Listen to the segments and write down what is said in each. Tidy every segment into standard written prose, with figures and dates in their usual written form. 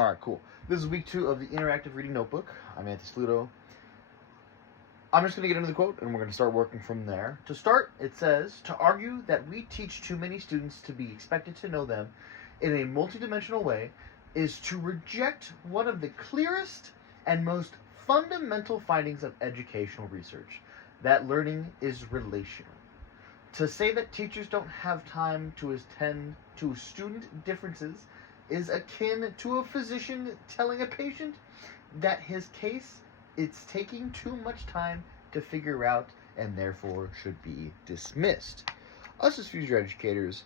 Alright, cool. This is week 2 of the interactive reading notebook. I'm Anthony Saluto. I'm just going to get into the quote, and we're going to start working from there. To start, it says, to argue that we teach too many students to be expected to know them in a multidimensional way is to reject one of the clearest and most fundamental findings of educational research, that learning is relational. To say that teachers don't have time to attend to student differences is akin to a physician telling a patient that his case is taking too much time to figure out and therefore should be dismissed. Us as future educators,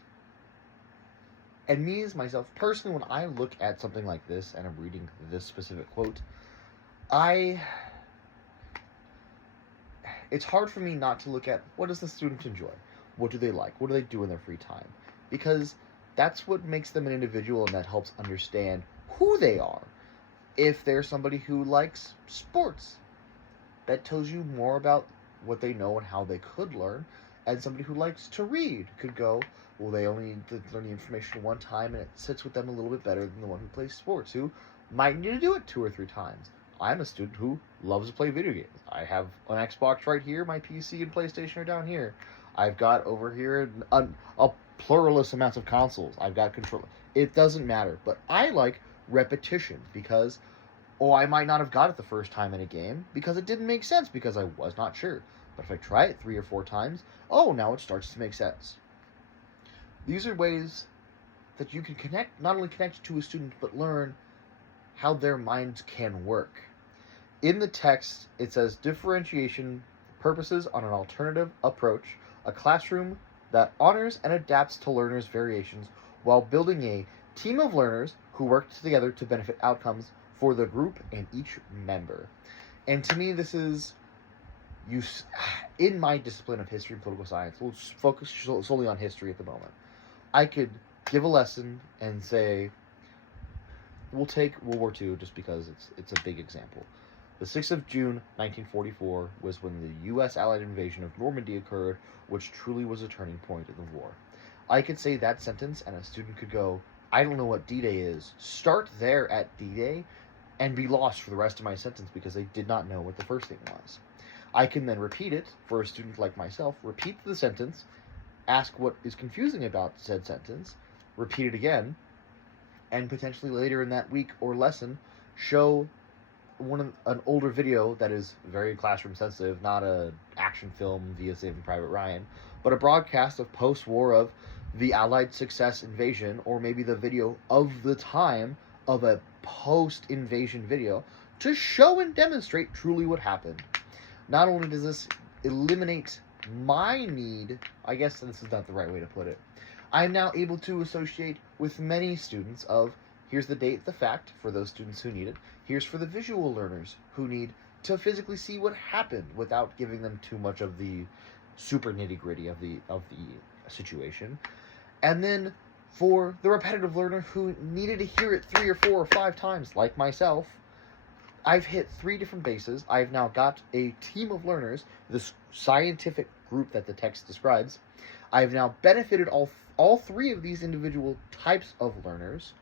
and me as myself personally, when I look at something like this and I'm reading this specific quote, it's hard for me not to look at what does the student enjoy? What do they like? What do they do in their free time? Because that's what makes them an individual, and that helps understand who they are. If they're somebody who likes sports, that tells you more about what they know and how they could learn. And somebody who likes to read could go, well, they only need to learn the information one time, and it sits with them a little bit better than the one who plays sports, who might need to do it 2 or 3 times. I'm a student who loves to play video games. I have an Xbox right here, my PC and PlayStation are down here. I've got over here a pluralist amounts of consoles. I've got controller. It doesn't matter, but I like repetition because, I might not have got it the first time in a game because it didn't make sense because I was not sure. But if I try it 3 or 4 times, now it starts to make sense. These are ways that you can not only connect to a student, but learn how their minds can work. In the text, it says differentiation purposes on an alternative approach, a classroom that honors and adapts to learners' variations while building a team of learners who work together to benefit outcomes for the group and each member. And to me, this is in my discipline of history and political science. We'll focus solely on history at the moment. I could give a lesson and say, we'll take World War II just because it's a big example. The 6th of June, 1944 was when the U.S. Allied invasion of Normandy occurred, which truly was a turning point in the war. I could say that sentence, and a student could go, I don't know what D-Day is. Start there at D-Day, and be lost for the rest of my sentence because they did not know what the first thing was. I can then repeat it for a student like myself, repeat the sentence, ask what is confusing about said sentence, repeat it again, and potentially later in that week or lesson, show an older video that is very classroom sensitive, not a action film via Saving Private Ryan, but a broadcast of post-war of the Allied success invasion, or maybe the video of the time of a post-invasion video to show and demonstrate truly what happened. Not only does this eliminate my need, I guess this is not the right way to put it, I'm now able to associate with many students of, here's the date, the fact, for those students who need it. Here's for the visual learners who need to physically see what happened without giving them too much of the super nitty-gritty of the situation. And then for the repetitive learner who needed to hear it 3 or 4 or 5 times, like myself, I've hit 3 different bases. I've now got a team of learners, this scientific group that the text describes. I've now benefited all 3 of these individual types of learners.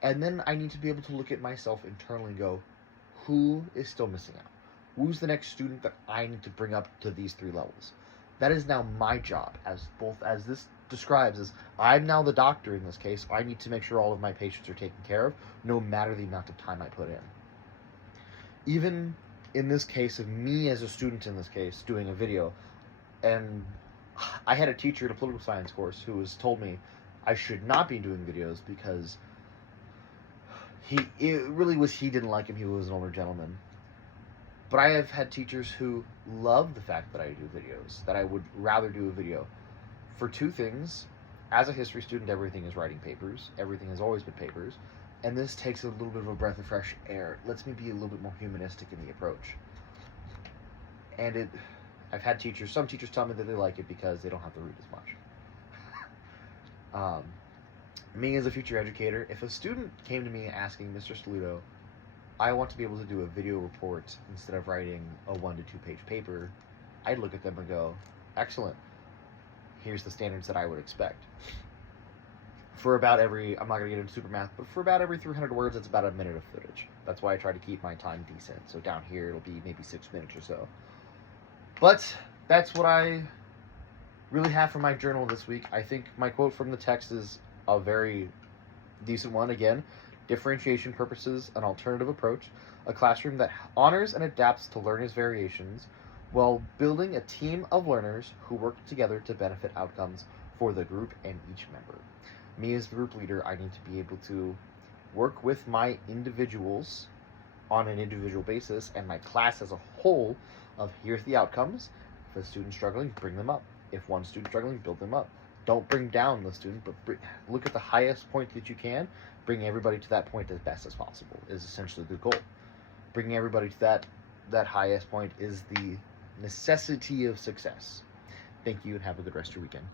And then I need to be able to look at myself internally and go, who is still missing out? Who's the next student that I need to bring up to these 3 levels? That is now my job, as this describes, as I'm now the doctor in this case. I need to make sure all of my patients are taken care of, no matter the amount of time I put in. Even in this case of me as a student in this case, doing a video, and I had a teacher at a political science course who told me I should not be doing videos because he didn't like him. He was an older gentleman. But I have had teachers who love the fact that I do videos, that I would rather do a video for 2 things. As a history student, everything is writing papers. Everything has always been papers. And this takes a little bit of a breath of fresh air. It lets me be a little bit more humanistic in the approach. And I've had some teachers tell me that they like it because they don't have to read as much. Me as a future educator, if a student came to me asking, Mr. Saluto, I want to be able to do a video report instead of writing a 1 to 2 page paper, I'd look at them and go, excellent. Here's the standards that I would expect. for about every, I'm not going to get into super math, but for about every 300 words, it's about a minute of footage. That's why I try to keep my time decent. So down here, it'll be maybe 6 minutes or so. But that's what I really have for my journal this week. I think my quote from the text is a very decent one. Again, differentiation purposes, an alternative approach, a classroom that honors and adapts to learners' variations while building a team of learners who work together to benefit outcomes for the group and each member. Me as the group leader, I need to be able to work with my individuals on an individual basis and my class as a whole of here's the outcomes. If a student's struggling, bring them up. If one student's struggling, build them up. Don't bring down the student, but look at the highest point that you can. Bring everybody to that point as best as possible is essentially the goal. Bringing everybody to that highest point is the necessity of success. Thank you and have a good rest of your weekend.